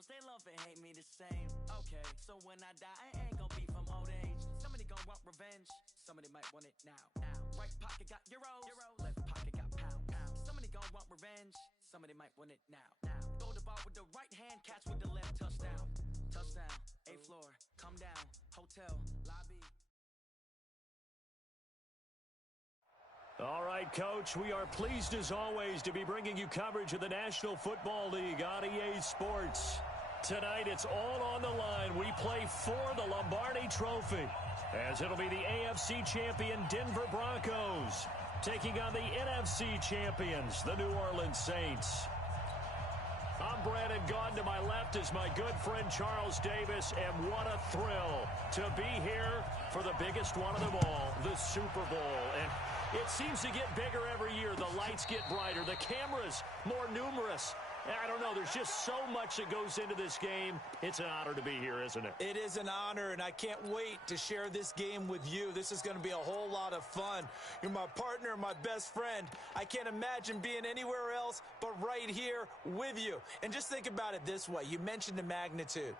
girls, they love and hate me the same. Okay, so when I die, I ain't gonna be from old age. Somebody gonna want revenge, somebody might want it now. Right pocket got euros, left pocket got pounds. Somebody gonna want revenge, somebody might want it now. Throw the ball with the right hand, catch with the left, touchdown. Touchdown, 8th floor, come down, hotel, lobby. All right, Coach, we are pleased as always to be bringing you coverage of the National Football League on EA Sports. Tonight, it's all on the line. We play for the Lombardi Trophy, as it'll be the AFC champion Denver Broncos taking on the NFC champions, the New Orleans Saints. I'm Brandon Gaudin. To my left is my good friend Charles Davis, and what a thrill to be here for the biggest one of them all, the Super Bowl. And it seems to get bigger every year. The lights get brighter, the cameras more numerous. I don't know. There's just so much that goes into this game. It's an honor to be here, isn't it? It is an honor, and I can't wait to share this game with you. This is going to be a whole lot of fun. You're my partner, my best friend. I can't imagine being anywhere else but right here with you. And just think about it this way. You mentioned the magnitude.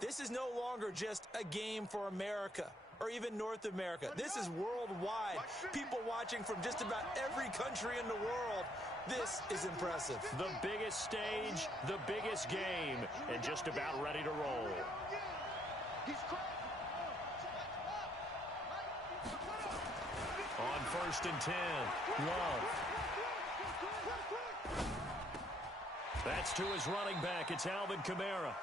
This is no longer just a game for America or even North America. This is worldwide. People watching from just about every country in the world. This is impressive. The biggest stage, the biggest game, and just about ready to roll. On 1st and 10, Love. That's to his running back. It's Alvin Kamara.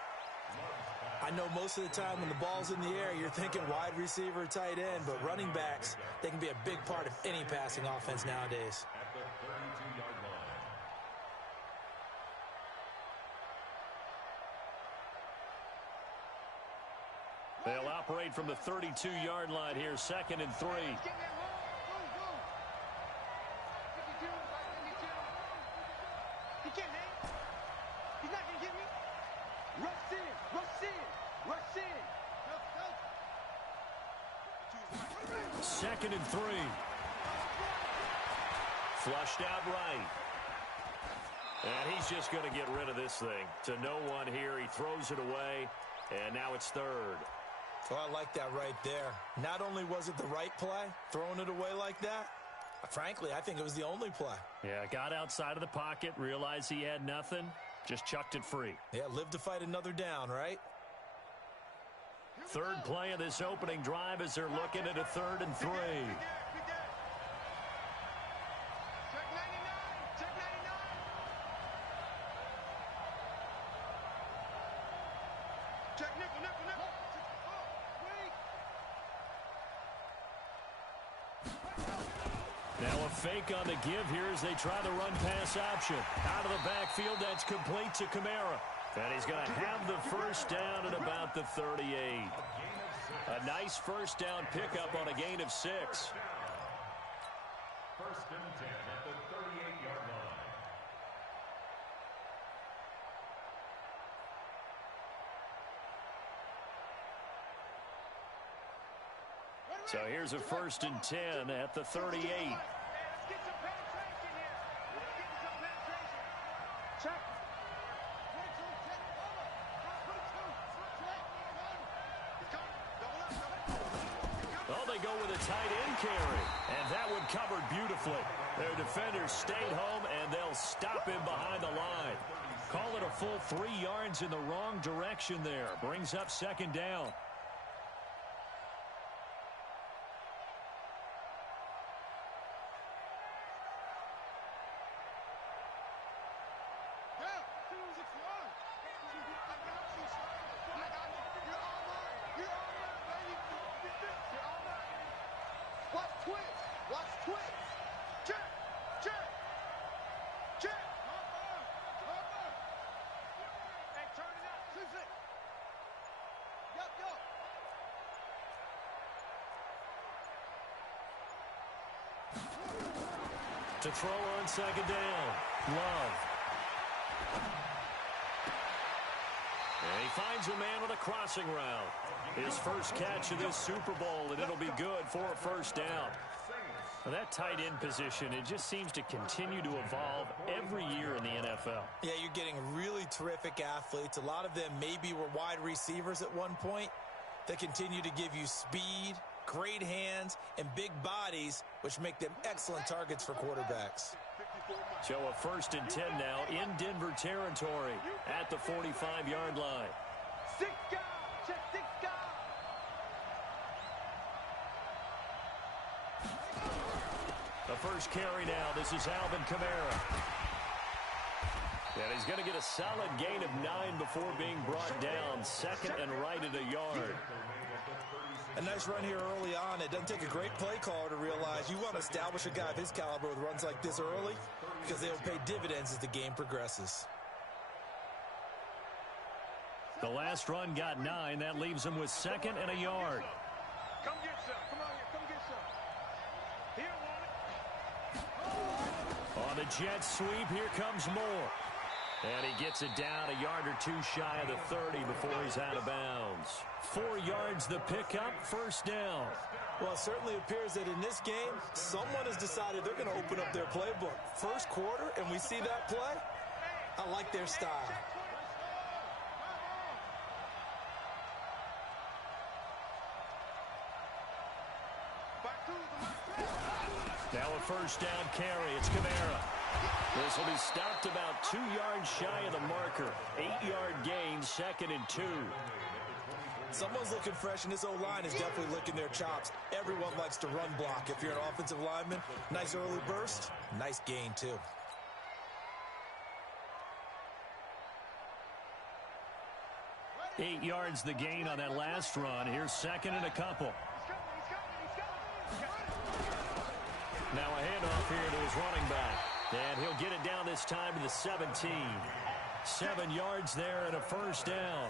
I know most of the time when the ball's in the air, you're thinking wide receiver, tight end, but running backs, they can be a big part of any passing offense nowadays. At the 32-yard line. They'll operate from the 32-yard line here, 2nd and 3. Second and 3. Flushed out right. And he's just going to get rid of this thing. To no one here. He throws it away. And now it's 3rd. Oh, I like that right there. Not only was it the right play, throwing it away like that, frankly, I think it was the only play. Yeah, got outside of the pocket, realized he had nothing, just chucked it free. Yeah, live to fight another down, right? 3rd play of this opening drive as they're looking at a 3rd and 3. Now a fake on the give here as they try the run-pass option. Out of the backfield, that's complete to Kamara. And he's going to have the first down at about the 38. A nice first down pickup on a gain of 6. 1st and 10 at the 38-yard line. So here's a 1st and 10 at the 38. Well, they go with a tight end carry, and that one covered beautifully. Their defenders stayed home, and they'll stop him behind the line. Call it a full 3 yards in the wrong direction there. Brings up 2nd down. To throw on 2nd down, Love. And he finds a man with a crossing route. His first catch of this Super Bowl, and it'll be good for a first down. Well, that tight end position, it just seems to continue to evolve every year in the NFL. Yeah, you're getting really terrific athletes. A lot of them maybe were wide receivers at one point. They continue to give you speed, great hands, and big bodies, which make them excellent targets for quarterbacks. So a 1st and 10 now in Denver territory at the 45-yard line. The first carry now. This is Alvin Kamara. And he's going to get a solid gain of 9 before being brought down. 2nd and right at a yard. A nice run here early on. It doesn't take a great play caller to realize you want to establish a guy of his caliber with runs like this early because they will pay dividends as the game progresses. The last run got 9. That leaves him with 2nd and a yard. Come get some. Come on here. Come get some. He don't want it. On the jet sweep, here comes Moore. And he gets it down a yard or 2 shy of the 30 before he's out of bounds. 4 yards the pickup, 1st down. Well, it certainly appears that in this game, someone has decided they're going to open up their playbook. First quarter, and we see that play. I like their style. Now a 1st down carry. It's Kamara. This will be stopped about 2 yards shy of the marker. 8-yard gain, 2nd and 2. Someone's looking fresh, and this O-line is definitely licking their chops. Everyone likes to run block. If you're an offensive lineman, nice early burst, nice gain too. Eight yards the gain on that last run. Here's 2nd and a couple. Now a handoff here to his running back. And he'll get it down this time to the 17. 7 yards there and a 1st down.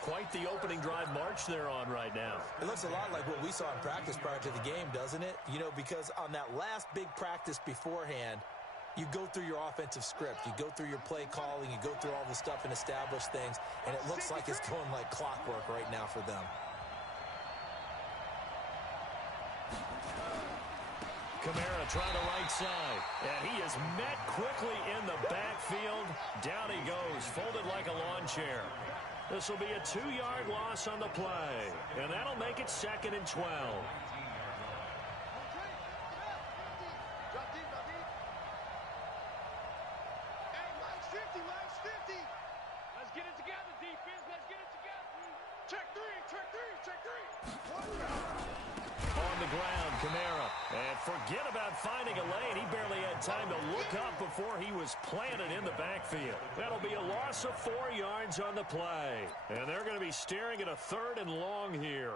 Quite the opening drive march they're on right now. It looks a lot like what we saw in practice prior to the game, doesn't it? You know, because on that last big practice beforehand, you go through your offensive script. You go through your play calling. You go through all the stuff and establish things. And it looks like it's going like clockwork right now for them. Kamara trying the right side. And he is met quickly in the backfield. Down he goes, folded like a lawn chair. This will be a 2-yard loss on the play. And that'll make it 2nd and 12. Let's get it together, defense. Let's get it together. Check three. On the ground, Kamara. And forget about finding a lane. He barely had time to look up before he was planted in the backfield. That'll be a loss of 4 yards on the play. And they're going to be staring at a 3rd and long here.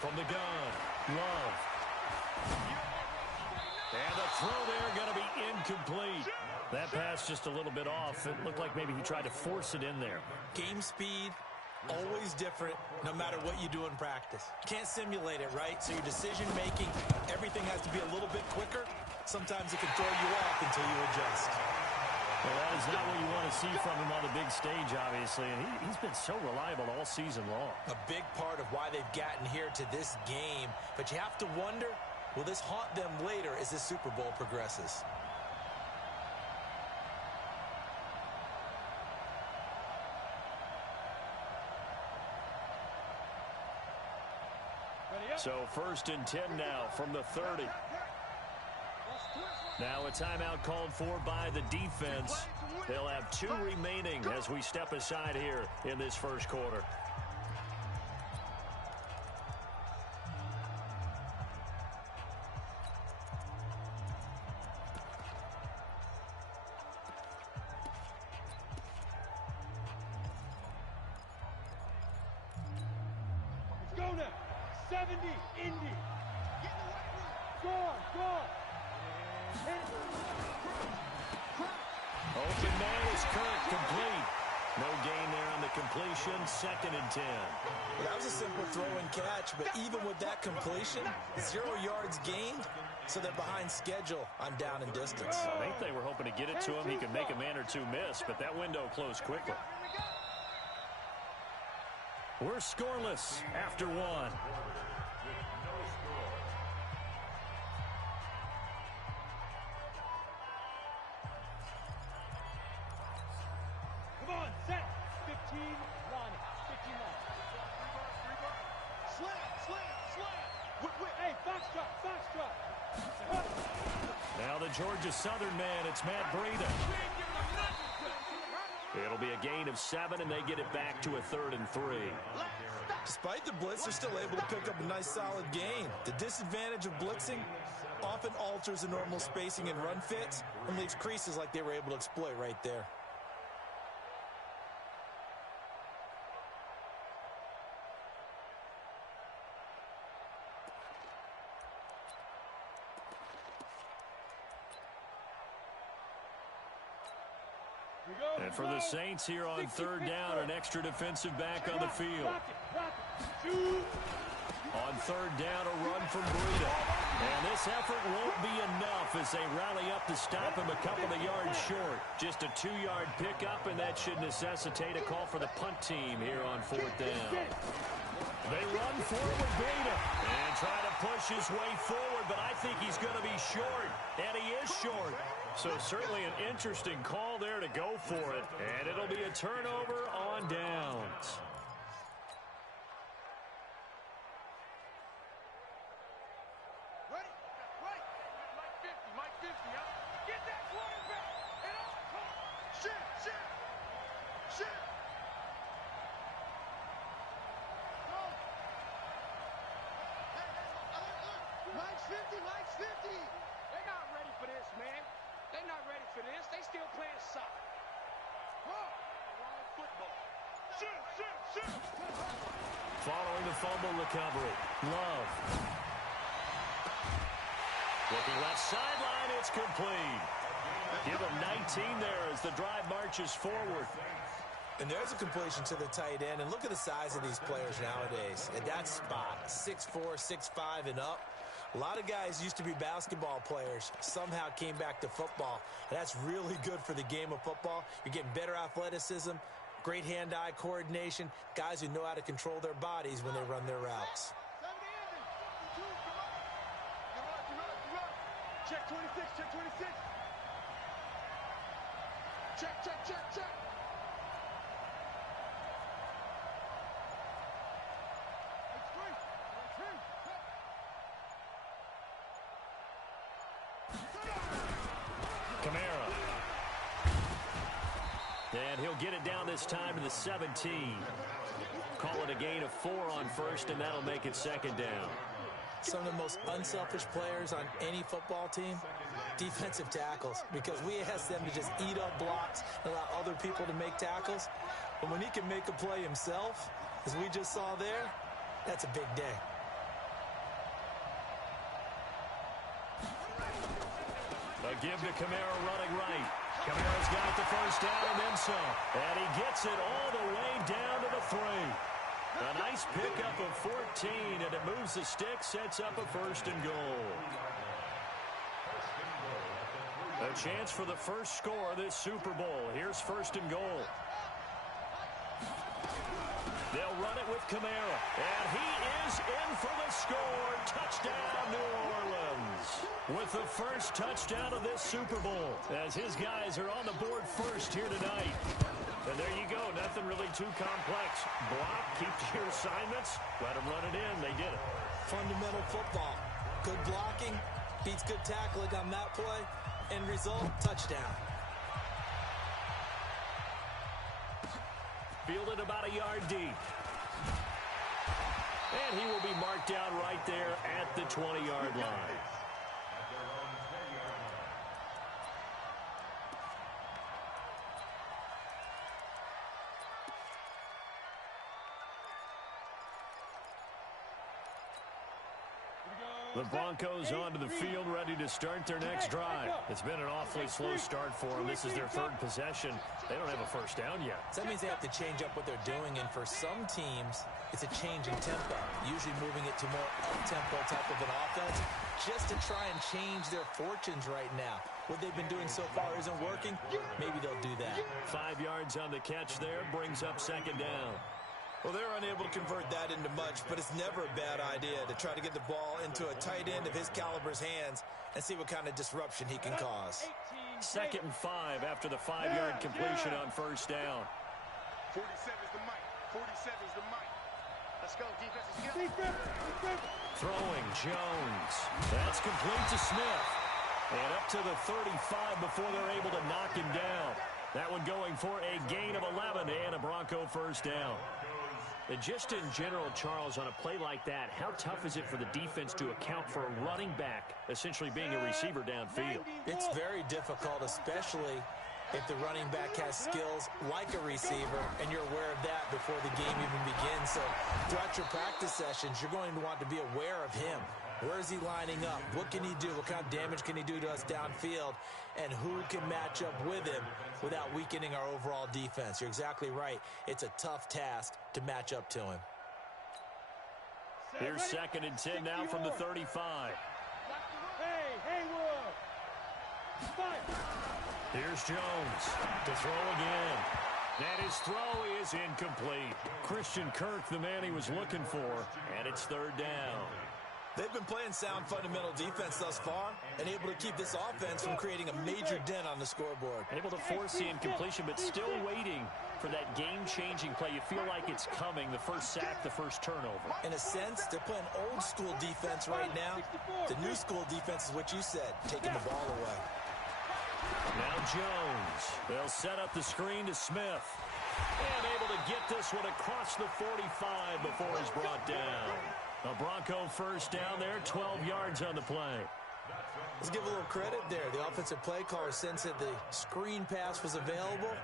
From the gun, Love. And the throw there going to be incomplete. That pass just a little bit off. It looked like maybe he tried to force it in there. Game speed, always different, no matter what you do in practice. Can't simulate it, right? So your decision-making, everything has to be a little bit quicker. Sometimes it can throw you off until you adjust. Well, that is not what you want to see from him on the big stage, obviously. And he's been so reliable all season long. A big part of why they've gotten here to this game. But you have to wonder, will this haunt them later as this Super Bowl progresses? So 1st and 10 now from the 30. Now a timeout called for by the defense. They'll have 2 remaining as we step aside here in this first quarter. Let's go now. 70, Indy. Open man is Kirk, complete. No gain there on the completion, 2nd and 10. Well, that was a simple throw and catch, but even with that completion, 0 yards gained, so they're behind schedule on down and distance. I think they were hoping to get it to him. He could make a man or two miss, but that window closed quickly. We're scoreless after 1. Come on, set. 15, line it. 15 line. Slam. Hey, box drop. Now the Georgia Southern man, it's Matt Breida. It'll be a gain of 7, and they get it back to a 3rd and 3. Despite the blitz, they're still able to pick up a nice solid gain. The disadvantage of blitzing often alters the normal spacing and run fits and leaves creases like they were able to exploit right there. And for the Saints here on 3rd down, an extra defensive back on the field. On 3rd down, a run from Breida. And this effort won't be enough as they rally up to stop him a couple of yards short. Just a 2-yard pickup, and that should necessitate a call for the punt team here on 4th down. They run forward with Breida and try to push his way forward, but I think he's going to be short, and he is short. So certainly an interesting call there to go for it, and it'll be a turnover on downs. Ready? Mike 50, huh? Get that quarterback! And on, come on! Shit! Go! Hey, Mike's 50! They're not ready for this, man. They're not ready for this. They still playing soccer. Wrong football. Shit! Following the fumble recovery, Love. Looking left sideline, it's complete. Give him 19 there as the drive marches forward. And there's a completion to the tight end. And look at the size of these players nowadays. At that spot, 6'4", 6'5", and up. A lot of guys used to be basketball players, somehow came back to football. And that's really good for the game of football. You're getting better athleticism, great hand-eye coordination, guys who know how to control their bodies when they run their routes. Check 26, check 26. Check. Kamara. And he'll get it down this time to the 17. Call it a gain of 4 on 1st, and that'll make it 2nd down. Some of the most unselfish players on any football team, defensive tackles, because we ask them to just eat up blocks and allow other people to make tackles. But when he can make a play himself, as we just saw there, that's a big day. A give to Kamara running right. Kamara's got the 1st down and then some. And he gets it all the way down to the 3. A nice pickup of 14, and it moves the stick, sets up a 1st and goal. A chance for the first score of this Super Bowl. Here's 1st and goal. They'll run it with Kamara, and he is in for the score. Touchdown, New Orleans. With the first touchdown of this Super Bowl, as his guys are on the board first here tonight. And there you go, nothing really too complex. Block, keep to your assignments, let them run it in. They did it. Fundamental football. Good blocking, beats good tackling on that play. End result, touchdown. Fielded about a yard deep. And he will be marked down right there at the 20-yard line. Here we go. The Broncos onto the field, ready to start their next drive. It's been an awfully slow start for them. This is their third possession. They don't have a first down yet. So that means they have to change up what they're doing, and for some teams, it's a change in tempo, usually moving it to more up-tempo type of an offense, just to try and change their fortunes right now. What they've been doing so far isn't working. Maybe they'll do that. 5 yards on the catch there, brings up second down. Well, they're unable to convert that into much, but it's never a bad idea to try to get the ball into a tight end of his caliber's hands and see what kind of disruption he can cause. 2nd and 5 after the 5-yard completion on first down. 47's the mic. 47's the mic. Let's go, defense. Throwing Jones. That's complete to Smith. And up to the 35 before they're able to knock him down. That one going for a gain of 11 and a Bronco first down. And just in general, Charles, on a play like that, how tough is it for the defense to account for a running back essentially being a receiver downfield? It's very difficult, especially if the running back has skills like a receiver, and you're aware of that before the game even begins. So throughout your practice sessions, you're going to want to be aware of him. Where is he lining up? What can he do? What kind of damage can he do to us downfield? And who can match up with him without weakening our overall defense? You're exactly right. It's a tough task to match up to him. Here's 2nd and 10 now from the 35. Here's Jones to throw again. And his throw is incomplete. Christian Kirk, the man he was looking for, and it's 3rd down. They've been playing sound fundamental defense thus far and able to keep this offense from creating a major dent on the scoreboard. Able to force the incompletion, but still waiting for that game-changing play. You feel like it's coming, the first sack, the first turnover. In a sense, they're playing old-school defense right now. The new-school defense is what you said, taking the ball away. Now Jones. They'll set up the screen to Smith. And able to get this one across the 45 before he's brought down. A Bronco first down there, 12 yards on the play. Let's give a little credit there. The offensive play caller sensed that the screen pass was available.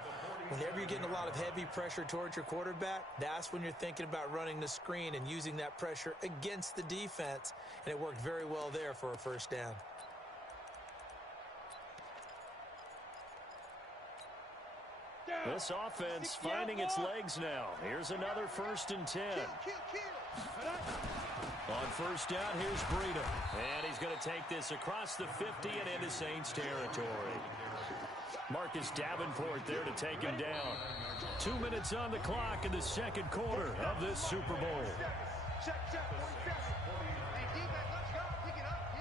Whenever you're getting a lot of heavy pressure towards your quarterback, that's when you're thinking about running the screen and using that pressure against the defense. And it worked very well there for a first down. This offense finding its legs now. Here's another 1st and 10. On first down, here's Breida. And he's going to take this across the 50 and into Saints territory. Marcus Davenport there to take him down. 2 minutes on the clock in the 2nd quarter of this Super Bowl. Check. Hey, defense, let's go. Pick it up, D.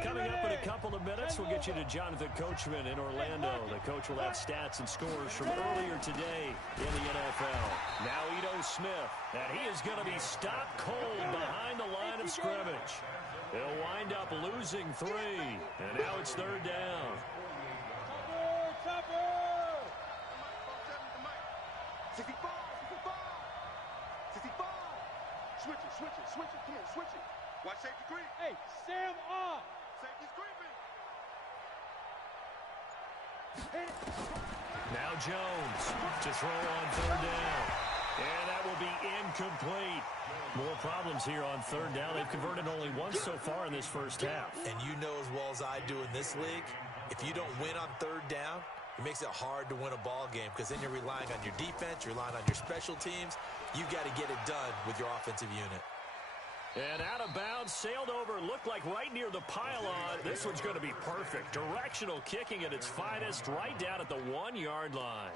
Coming up in a couple of minutes, we'll get you to Jonathan Coachman in Orlando. The coach will have stats and scores from earlier today in the NFL. Now Ito Smith, and he is going to be stopped cold behind the line of scrimmage. He'll wind up losing 3, and now it's 3rd down. Chopper! 65! Switch it. Come on, switch it. Watch safety creep. Hey, Sam off. Safety's creeping. Now Jones to throw on 3rd down. And that will be incomplete. More problems here on 3rd down. They've converted only once so far in this first half. And you know as well as I do in this league, if you don't win on 3rd down, it makes it hard to win a ball game because then you're relying on your defense, you're relying on your special teams. You've got to get it done with your offensive unit. And out of bounds, sailed over, looked like right near the pylon. This one's going to be perfect. Directional kicking at its finest, right down at the 1-yard line.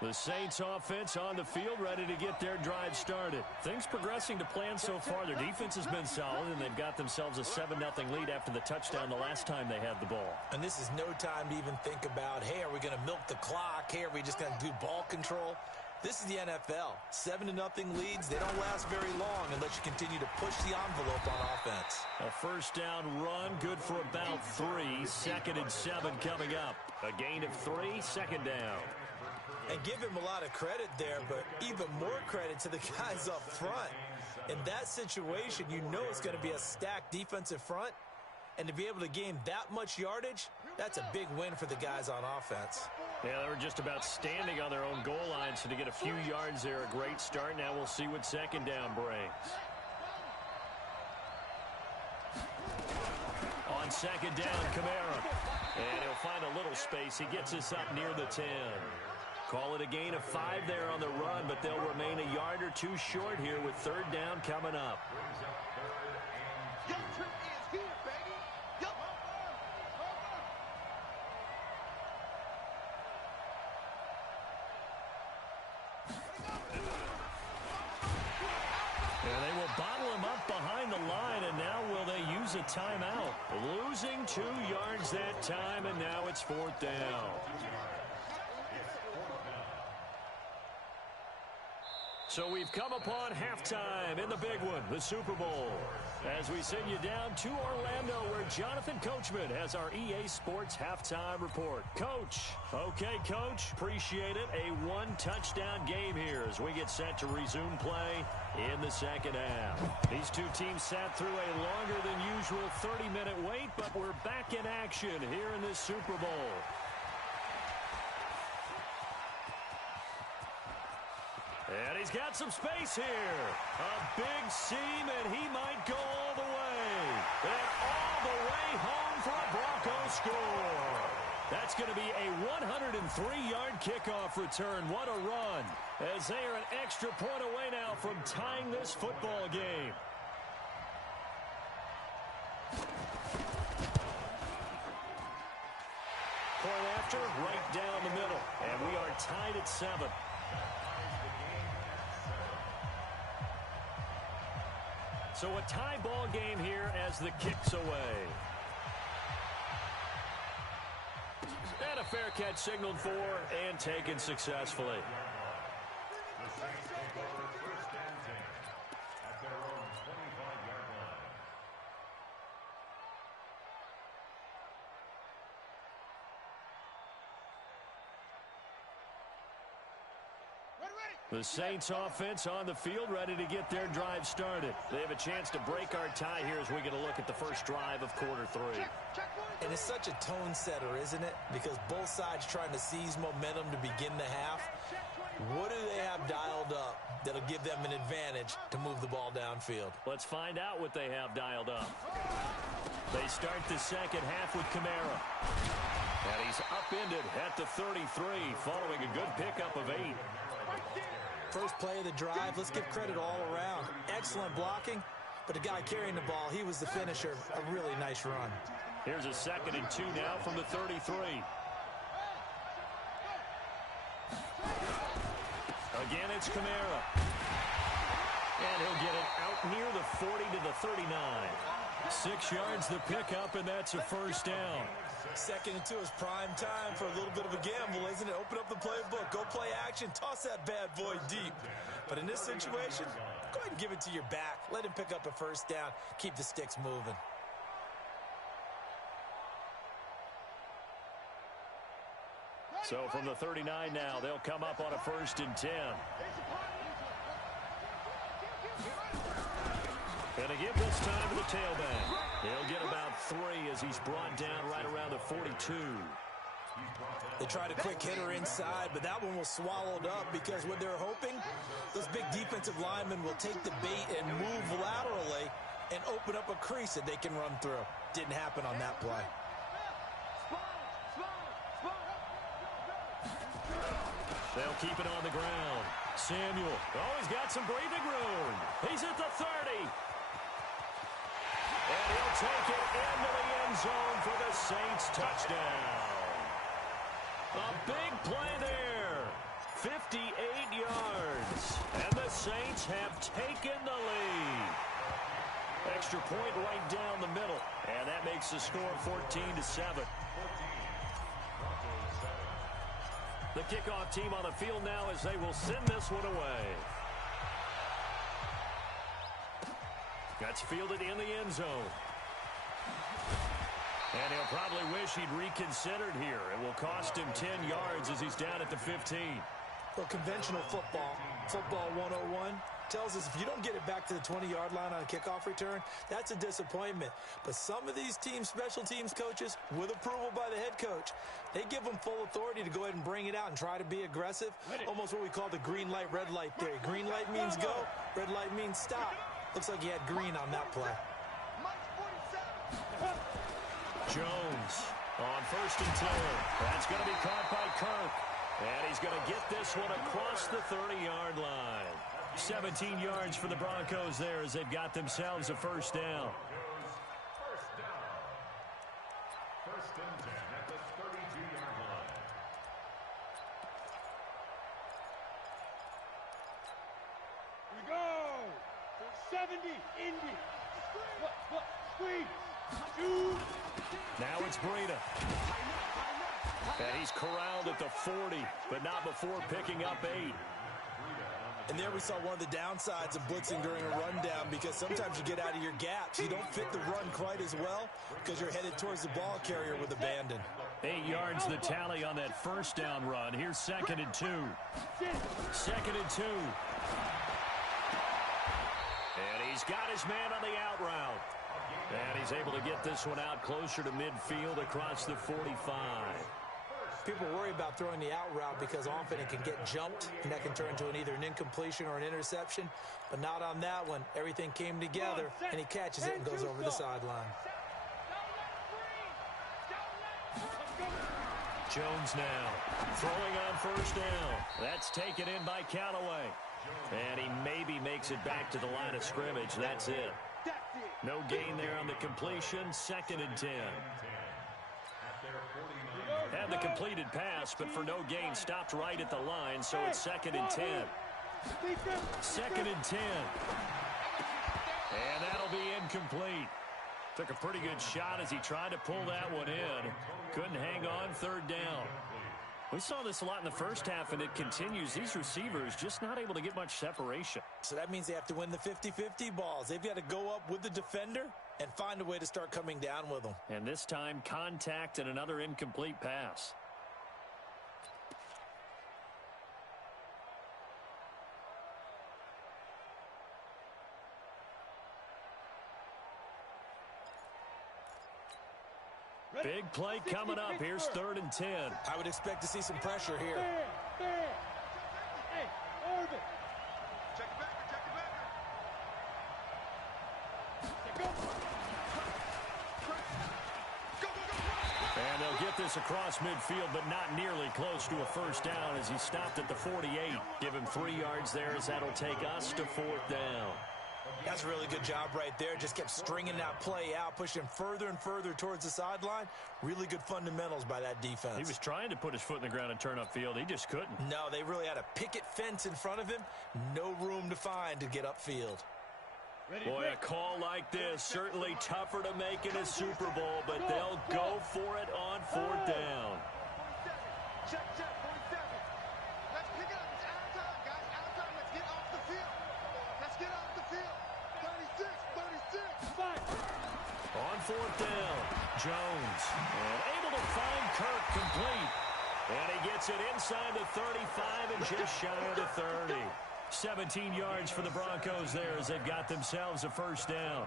The Saints offense on the field, ready to get their drive started. Things progressing to plan so far. Their defense has been solid, and they've got themselves a 7-0 lead after the touchdown the last time they had the ball. And this is no time to even think about, hey, are we going to milk the clock? Hey, are we just going to do ball control? This is the NFL. 7-0 leads, they don't last very long unless you continue to push the envelope on offense. A first down run, good for about 3. 2nd and 7 coming up. A gain of 3, 2nd down. And give him a lot of credit there, but even more credit to the guys up front. In that situation, you know it's going to be a stacked defensive front. And to be able to gain that much yardage, that's a big win for the guys on offense. Yeah, they were just about standing on their own goal line, so to get a few yards there, a great start. Now we'll see what second down brings. On second down, Kamara. And he'll find a little space. He gets us up near the 10. Call it a gain of 5 there on the run, but they'll remain a yard or two short here with third down coming up. And they will bottle him up behind the line, and now will they use a timeout? Losing 2 yards that time, and now it's fourth down. So we've come upon halftime in the big one, the Super Bowl. As we send you down to Orlando, where Jonathan Coachman has our EA Sports halftime report. Coach. Okay, Coach. Appreciate it. A one-touchdown game here as we get set to resume play in the second half. These two teams sat through a longer than usual 30-minute wait, but we're back in action here in this Super Bowl. And he's got some space here. A big seam, and he might go all the way. And all the way home for a Broncos score. That's going to be a 103-yard kickoff return. What a run. As they are an extra point away now from tying this football game. Point after, right down the middle. And we are tied at 7. So a tie ball game here as the kick's away. And a fair catch signaled for and taken successfully. The Saints take over first and 10 at their own 25-yard line. The Saints offense on the field, ready to get their drive started. They have a chance to break our tie here as we get a look at the first drive of quarter 3. And it's such a tone setter, isn't it? Because both sides trying to seize momentum to begin the half. What do they have dialed up that'll give them an advantage to move the ball downfield? Let's find out what they have dialed up. They start the second half with Kamara. And he's upended at the 33, following a good pickup of 8. First play of the drive, let's give credit all around. Excellent blocking, but the guy carrying the ball, he was the finisher. A really nice run. Here's a 2nd and 2 now from the 33. Again, it's Kamara. And he'll get it out near the 40 to the 39. 6 yards the pickup, and that's a first down. 2nd and 2 is prime time for a little bit of a gamble, isn't it? Open up the playbook, go play action, toss that bad boy deep. But in this situation, go ahead and give it to your back. Let him pick up a first down. Keep the sticks moving. So from the 39 now, they'll come up on a 1st and 10. And again, this time to the tailback. He'll get about 3 as he's brought down right around the 42. They tried a quick hitter inside, but that one was swallowed up because what they're hoping, those big defensive linemen will take the bait and move laterally and open up a crease that they can run through. Didn't happen on that play. They'll keep it on the ground. Samuel. Oh, he's got some breathing room. He's at the 30. And he'll take it into the end zone for the Saints touchdown. A big play there. 58 yards. And the Saints have taken the lead. Extra point right down the middle. And that makes the score 14-7. The kickoff team on the field now as they will send this one away. That's fielded in the end zone. And he'll probably wish he'd reconsidered here. It will cost him 10 yards as he's down at the 15. For conventional football 101, tells us if you don't get it back to the 20-yard line on a kickoff return, that's a disappointment. But some of these special teams coaches, with approval by the head coach, they give them full authority to go ahead and bring it out and try to be aggressive. Almost what we call the green light, red light theory. Green light means go, red light means stop. Looks like he had green on that play. Jones on 1st and 10. That's going to be caught by Kirk. And he's going to get this one across the 30-yard line. 17 yards for the Broncos there as they've got themselves a first down. First and 10 at the 32-yard line. We go. 70, Indy. Squeeze. Shoot. Now it's Breida. And he's corralled at the 40, but not before picking up 8. And there we saw one of the downsides of blitzing during a rundown, because sometimes you get out of your gaps. You don't fit the run quite as well because you're headed towards the ball carrier with abandon. 8 yards the tally on that first down run. Here's 2nd and 2. 2nd and 2. And he's got his man on the out route. And he's able to get this one out closer to midfield across the 45. People worry about throwing the out route because often it can get jumped, and that can turn into either an incompletion or an interception. But not on that one. Everything came together, and he catches it and goes over the sideline. Jones now throwing on first down. That's taken in by Callaway. And he maybe makes it back to the line of scrimmage. That's it. No gain there on the completion. 2nd and 10. Had the completed pass, but for no gain, stopped right at the line, so it's 2nd and 10. 2nd and 10. And that'll be incomplete. Took a pretty good shot as he tried to pull that one in. Couldn't hang on, 3rd down. We saw this a lot in the first half, and it continues. These receivers just not able to get much separation. So that means they have to win the 50-50 balls. They've got to go up with the defender and find a way to start coming down with them. And this time, contact and another incomplete pass. Big play coming up. Here's 3rd and 10. I would expect to see some pressure here. Hey, Orbit. Check it back. And they'll get this across midfield, but not nearly close to a first down as he stopped at the 48. Give him 3 yards there as that'll take us to 4th down. That's a really good job right there. Just kept stringing that play out, pushing further and further towards the sideline. Really good fundamentals by that defense. He was trying to put his foot in the ground and turn upfield. He just couldn't. No, they really had a picket fence in front of him. No room to find to get upfield. Boy, a call like this, certainly tougher to make in a Super Bowl, but they'll go for it on 4th down. Check, 47. Let's pick it up. It's out of time, guys. Out of time. Let's get off the field. Let's get off the field. 36. On 4th down, Jones. And able to find Kirk complete. And he gets it inside the 35 and just shy of the 30. 17 yards for the Broncos there as they've got themselves a first down.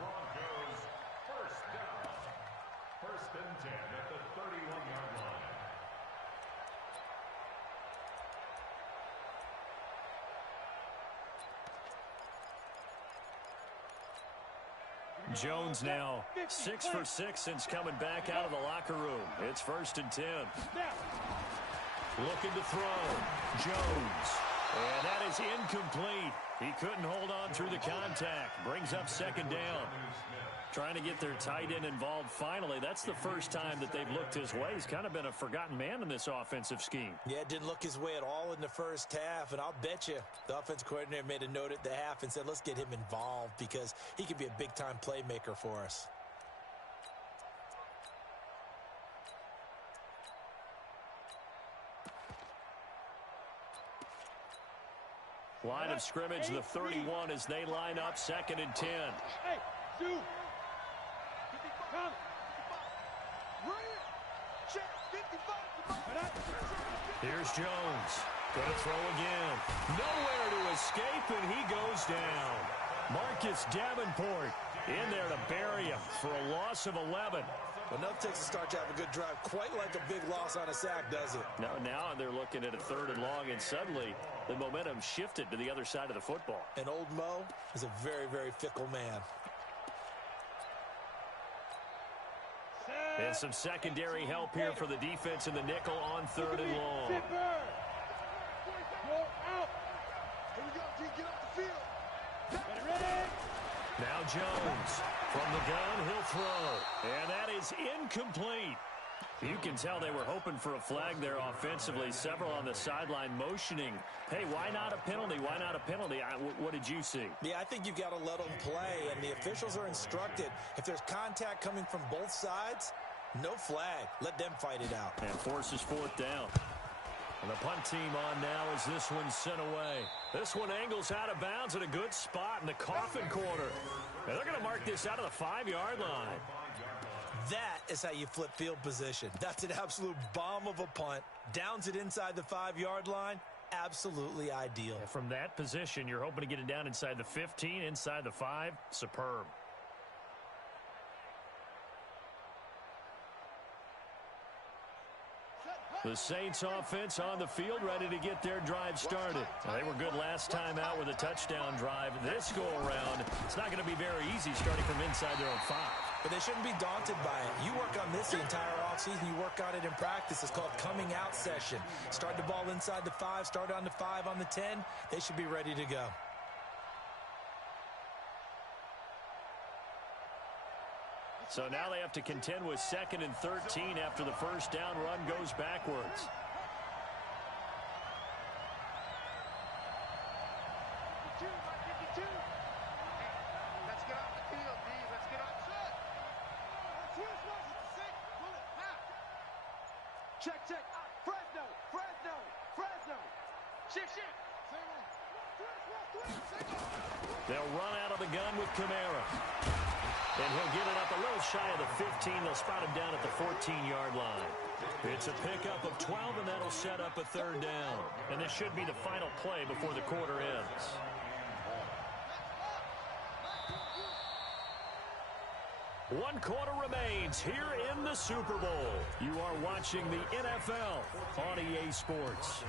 Broncos first down. 1st and 10 at the 31-yard line. Jones now 6 for 6 since coming back out of the locker room. It's 1st and 10. Looking to throw. Jones. And that is incomplete. He couldn't hold on through the contact. Brings up 2nd down. Trying to get their tight end involved finally. That's the first time that they've looked his way. He's kind of been a forgotten man in this offensive scheme. Yeah, didn't look his way at all in the first half. And I'll bet you the offense coordinator made a note at the half and said, let's get him involved because he could be a big-time playmaker for us. Line of scrimmage, the 31 as they line up 2nd and 10. Hey, shoot. Come. Here's Jones. Going to throw again. Nowhere to escape, and he goes down. Marcus Davenport in there to bury him for a loss of 11. Well, enough takes a start to have a good drive. Quite like a big loss on a sack, does it? No, now they're looking at a 3rd and long, and suddenly the momentum shifted to the other side of the football. And old Mo is a very, very fickle man. And some secondary help here for the defense in the nickel on 3rd and long. Go out. Here we go, G. Get off the field. Ready? Now Jones from the gun, he'll throw. And that is incomplete. You can tell they were hoping for a flag there offensively. Several on the sideline motioning. Hey, why not a penalty? Why not a penalty? What did you see? Yeah, I think you've got to let them play, and the officials are instructed. If there's contact coming from both sides, no flag. Let them fight it out. And forces 4th down. And the punt team on now as this one's sent away. This one angles out of bounds at a good spot in the coffin corner. And they're going to mark this out of the 5-yard line. That is how you flip field position. That's an absolute bomb of a punt. Downs it inside the 5-yard line. Absolutely ideal. And from that position, you're hoping to get it down inside the 15, inside the 5. Superb. The Saints offense on the field, ready to get their drive started. Now, they were good last time out with a touchdown drive. This go-around, it's not going to be very easy starting from inside their own 5. But they shouldn't be daunted by it. You work on this the entire offseason. You work on it in practice. It's called coming out session. Start the ball inside the 5, start on the 5, on the 10. They should be ready to go. So now they have to contend with 2nd and 13 after the first down run goes backwards. Let's get off the field, D. Let's get off. Check, check. Fresno, Fresno, Fresno. Shift. They'll run out of the gun with Kamara. And he'll get it up a little shy of the 15. They'll spot him down at the 14-yard line. It's a pickup of 12, and that'll set up a 3rd down. And this should be the final play before the quarter ends. One quarter remains here in the Super Bowl. You are watching the NFL on EA Sports.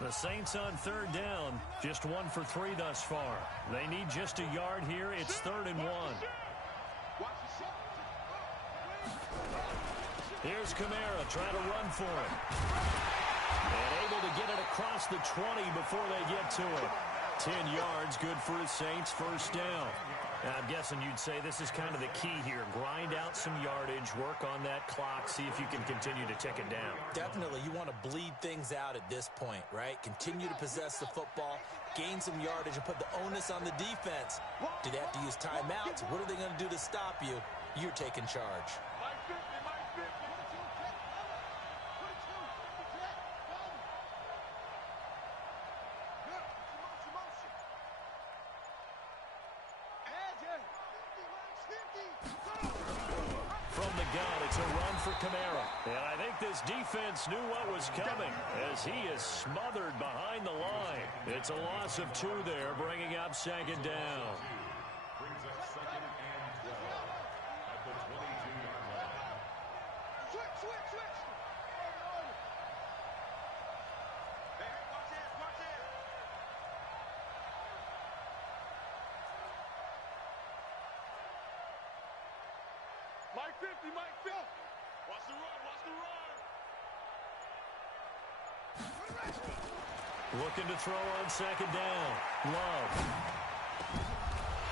The Saints on 3rd down, just 1 for 3 thus far. They need just a yard here. It's 3rd and 1. Here's Kamara trying to run for it. And able to get it across the 20 before they get to it. 10 yards, good for the Saints, 1st down. Now, I'm guessing you'd say this is kind of the key here. Grind out some yardage, work on that clock, see if you can continue to tick it down. Definitely. You want to bleed things out at this point, right? Continue to possess the football, gain some yardage, and put the onus on the defense. Do they have to use timeouts? What are they going to do to stop you? You're taking charge. From the gun, it's a run for Kamara. And I think this defense knew what was coming as he is smothered behind the line. It's a loss of 2 there, bringing up 2nd down. Brings up 2nd and 12 at the 22-yard line. Switch. Hey, watch it. Mike 50. Watch the run. Looking to throw on 2nd down. Love.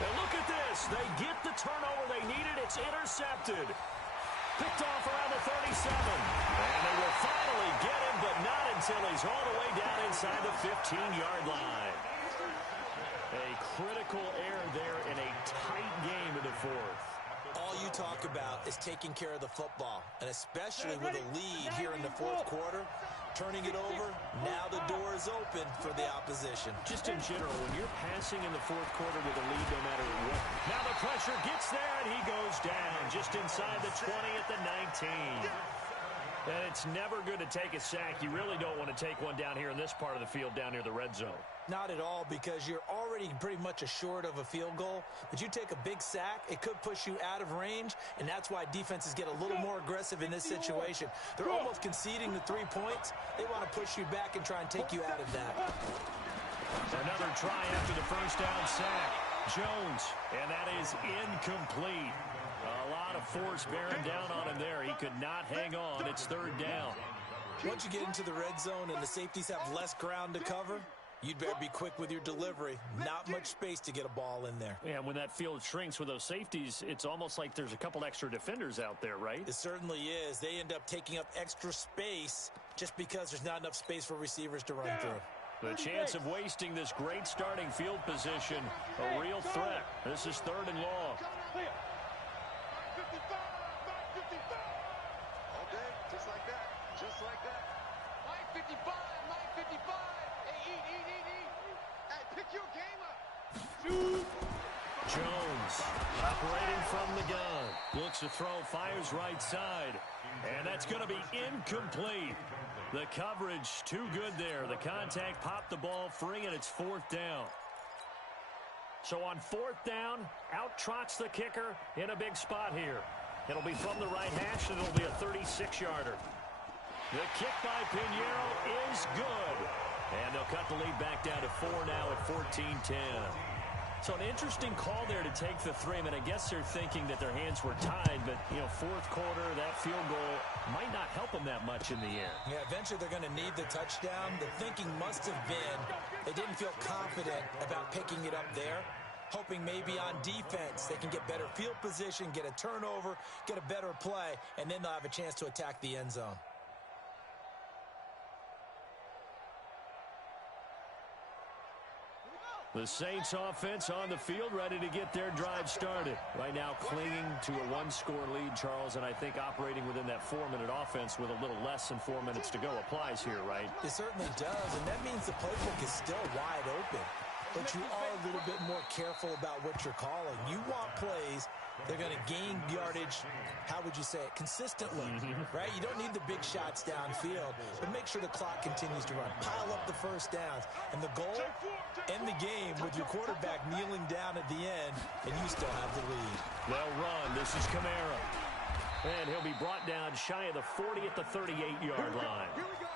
And look at this. They get the turnover they needed. It's intercepted. Picked off around the 37. And they will finally get him, but not until he's all the way down inside the 15-yard line. A critical error there in a tight game in the 4th. All you talk about is taking care of the football, and especially with a lead here in the 4th quarter, turning it over. Now the door is open for the opposition. Just in general, when you're passing in the fourth quarter with a lead no matter what. Now the pressure gets there, and he goes down just inside the 20 at the 19. And it's never good to take a sack. You really don't want to take one down here in this part of the field down near the red zone. Not at all, because you're already pretty much assured of a field goal. But you take a big sack, it could push you out of range, and that's why defenses get a little more aggressive in this situation. They're almost conceding the 3 points. They want to push you back and try and take you out of that. Another try after the first down sack. Jones, and that is incomplete. A lot of force bearing down on him there. He could not hang on. It's third down. Once you get into the red zone and the safeties have less ground to cover, you'd better be quick with your delivery. Not much space to get a ball in there. Yeah, when that field shrinks with those safeties, it's almost like there's a couple extra defenders out there, right? It certainly is. They end up taking up extra space just because there's not enough space for receivers to run through. The chance of wasting this great starting field position, a real threat. This is third and long. Okay, just like that. Just like that. Mike 55, Mike 55. Hey, eat. Hey, pick your game up. Shoot. Jones operating from the gun. Looks to throw, fires right side. And that's going to be incomplete. The coverage too good there. The contact popped the ball free, and it's fourth down. So on fourth down, out trots the kicker in a big spot here. It'll be from the right hash, and it'll be a 36-yarder. The kick by Pinheiro is good. And they'll cut the lead back down to 4 now at 14-10. So an interesting call there to take the 3. I mean, I guess they're thinking that their hands were tied, but, you know, fourth quarter, that field goal might not help them that much in the end. Yeah, eventually they're going to need the touchdown. The thinking must have been they didn't feel confident about picking it up there, hoping maybe on defense they can get better field position, get a turnover, get a better play, and then they'll have a chance to attack the end zone. The Saints offense on the field, ready to get their drive started. Right now clinging to a one-score lead, Charles, and I think operating within that 4-minute offense with a little less than 4 minutes to go applies here, right? It certainly does, and that means the playbook is still wide open. But you are a little bit more careful about what you're calling. You want plays they're going to gain yardage, how would you say it, consistently, right? You don't need the big shots downfield, but make sure the clock continues to run. Pile up the first downs. And the goal, end the game with your quarterback kneeling down at the end, and you still have the lead. They'll run. This is Kamara. And he'll be brought down shy of the 40 at the 38-yard line.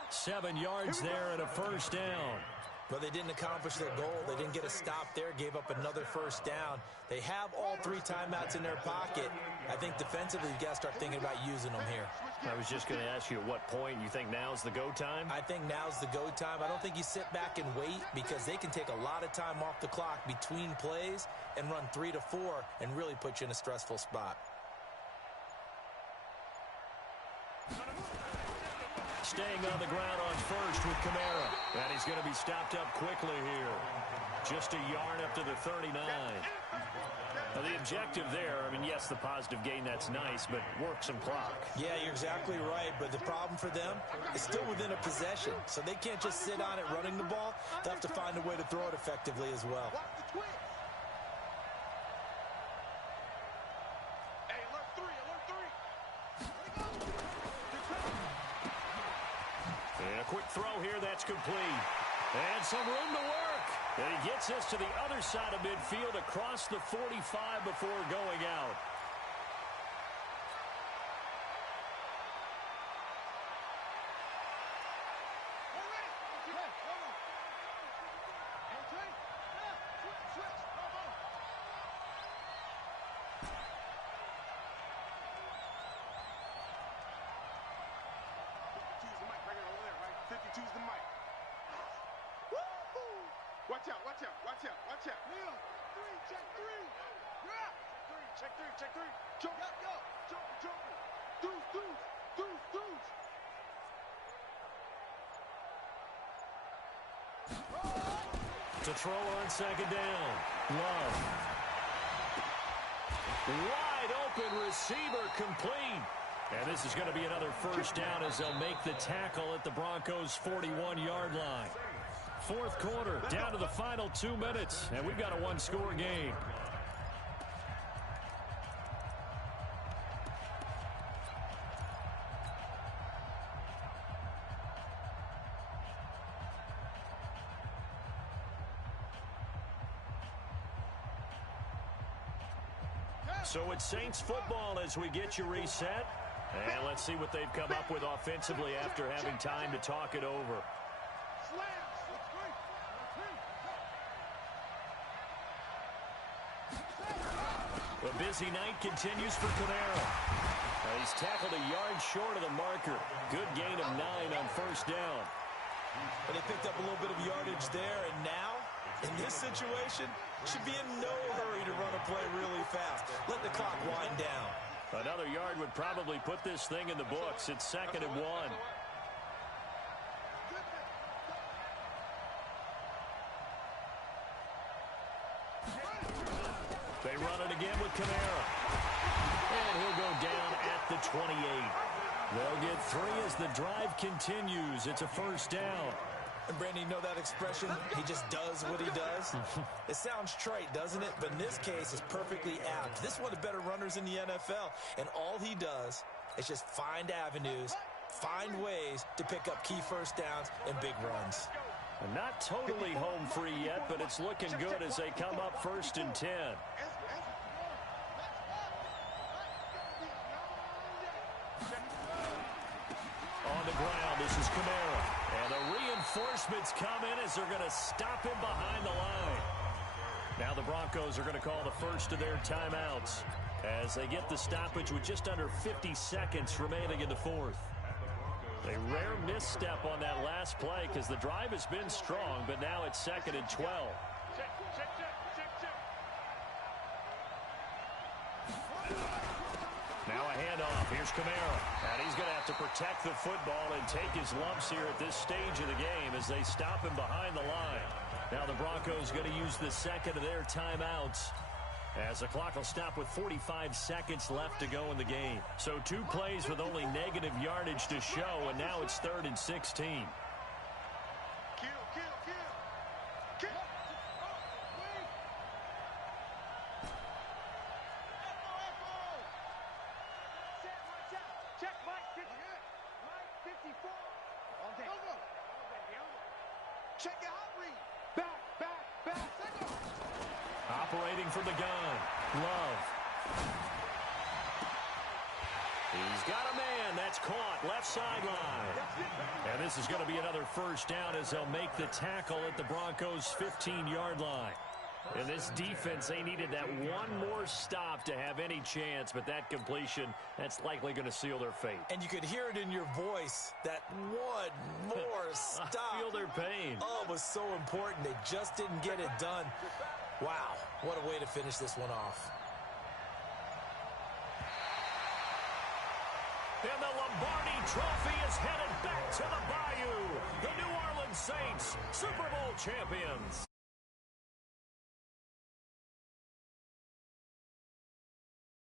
7 yards there and a first down. But they didn't accomplish their goal. They didn't get a stop there, gave up another first down. They have all 3 timeouts in their pocket. I think defensively, you've got to start thinking about using them here. I was just going to ask you at what point you think now's the go time? I think now's the go time. I don't think you sit back and wait because they can take a lot of time off the clock between plays and run 3 to 4 and really put you in a stressful spot. Staying on the ground on first with Kamara. And he's going to be stopped up quickly here. Just a yard up to the 39. Now the objective there, I mean, yes, the positive gain, that's nice, but work some clock. Yeah, you're exactly right, but the problem for them is still within a possession. So they can't just sit on it running the ball. They'll have to find a way to throw it effectively as well. And a quick throw here, that's complete. And some room to work. And he gets us to the other side of midfield across the 45 before going out. Watch out. Neil, 3, check 3. Yeah. Check 3. Jump. Deuce. To throw on second down. Love. Wide open receiver complete. And this is going to be another first down as they'll make the tackle at the Broncos' 41-yard line. Fourth quarter, down to the final 2 minutes, and we've got a one-score game. So it's Saints football as we get you reset. And let's see what they've come up with offensively after having time to talk it over. A busy night continues for Camara. He's tackled a yard short of the marker. Good gain of 9 on first down. But they picked up a little bit of yardage there, and now, in this situation, should be in no hurry to run a play really fast. Let the clock wind down. Another yard would probably put this thing in the books. It's 2nd and 1. They run it again with Camara. And he'll go down at the 28. They'll get 3 as the drive continues. It's a first down. And Brandon, you know that expression? He just does what he does. It sounds trite, doesn't it? But in this case, it's perfectly apt. This is one of the better runners in the NFL. And all he does is just find avenues, find ways to pick up key first downs and big runs. And not totally home free yet, but it's looking good as they come up 1st and 10. On the ground, this is Camara. And the reinforcements come in as they're going to stop him behind the line. Now the Broncos are going to call the first of their timeouts as they get the stoppage with just under 50 seconds remaining in the fourth. A rare misstep on that last play because the drive has been strong, but now it's 2nd and 12. Now a handoff. Here's Camara. And he's going to have to protect the football and take his lumps here at this stage of the game as they stop him behind the line. Now the Broncos going to use the second of their timeouts as the clock will stop with 45 seconds left to go in the game. So 2 plays with only negative yardage to show, and now it's 3rd and 16. Operating from the gun, Love. He's got a man. That's caught. Left sideline. And this is going to be another first down as they'll make the tackle at the Broncos' 15-yard line. In this defense, they needed that one more stop to have any chance, but that completion, that's likely going to seal their fate. And you could hear it in your voice, that one more stop. I feel their pain. Oh, it was so important. They just didn't get it done. Wow, what a way to finish this one off. And the Lombardi Trophy is headed back to the Bayou. The New Orleans Saints, Super Bowl champions.